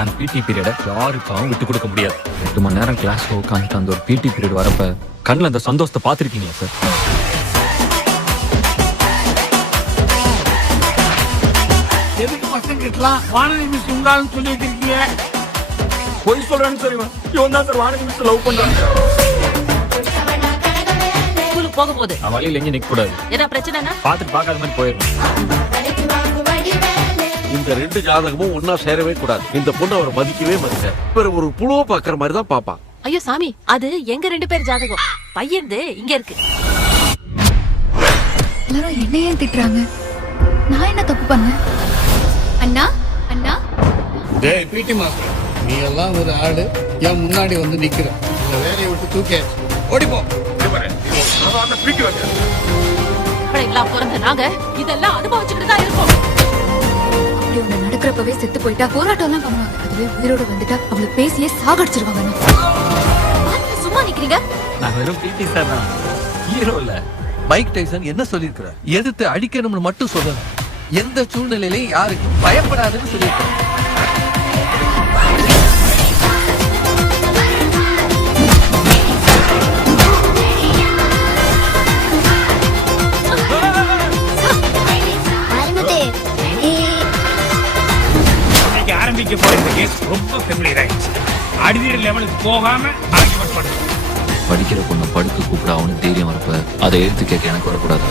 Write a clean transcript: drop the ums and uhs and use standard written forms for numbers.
என் பிடி பீரியட யாருக்காகவும் விட்டு கொடுக்க முடியாது. 8 மணி நேரம் கிளாஸ்ல உட்காந்துட்டு அந்த ஒரு பிடி பீரியட் வரப்ப கண்ணில் அந்த சந்தோஷத்தை பார்த்துருக்கீங்களா சார்? எதுக்கு பசங்க கிட்டலாம் வானதி மிஸ் உண்டாலும் சொல்லி வச்சிருக்கீங்க? போய் சொல்றேன்னு தெரியுமா? இவன் தான் சார் வானதி மிஸ் லவ் பண்றாங்க. ஸ்கூலுக்கு போக போகுது. நான் வழியில எங்க நிக்க கூடாது. ஏதா பிரச்சனைனா பார்த்துட்டு பார்க்காத மாதிரி போயிடும். இந்த 2 ஜாதகமும் ஒன்னா சேரவே கூடாது. இந்த பொண்ணு அவரை மதிக்கவே மதிக்க இவர் ஒரு புழுவை பாக்குற மாதிரி தான் பாப்பான். ஐயோ சாமி, அது எங்க 2 பேர் ஜாதகம். பையன்து இங்க இருக்கு. எல்லாரும் என்ன ஏன் திட்டுறாங்க? நான் என்ன தப்பு பண்ணேன்? அண்ணா அண்ணா டேய் பிடி மாஸ்டர், நீ எல்லாம் ஒரு ஆளு ஏன் முன்னாடி வந்து நிக்கிற? இந்த வேலையை விட்டு தூக்கியாச்சு, ஓடிப்போ. எல்லாம் பிறந்த நாங்க இதெல்லாம் அனுபவிச்சுட்டு தான் இருக்கோம். அப்படி ஒண்ணு நடக்கிறப்பவே செத்து போயிட்டா போராட்டம் எல்லாம் பண்ணுவாங்க. அதுவே உயிரோட வந்துட்டா அவளை பேசியே சாகடிச்சிருவாங்க. சும்மா நிக்கிறீங்க? நான் வெறும் பிடி சார் தான், ஹீரோ இல்ல. மைக் டைசன் என்ன சொல்லியிருக்கிறார்? எதிர்த்து அடிக்கணும்னு மட்டும் சொல்லல, எந்த சூழ்நிலையிலையும் யாருக்கும் பயப்படாதுன்னு சொல்லியிருக்கிறார். இன்னைக்கு ஆரம்பிக்க போற இந்த கேஸ் ரொம்ப ஃபெமிலியர் ஆயிடுச்சு. அடிதடி லெவலுக்கு போகாம ஆர்கியூமெண்ட் பண்ணுங்க. படிக்கிற பொண்ணு படுக்க கூப்பிட அவனுக்கு தைரியம் வரப்ப அதை எடுத்து கேட்க எனக்கு வரக்கூடாது.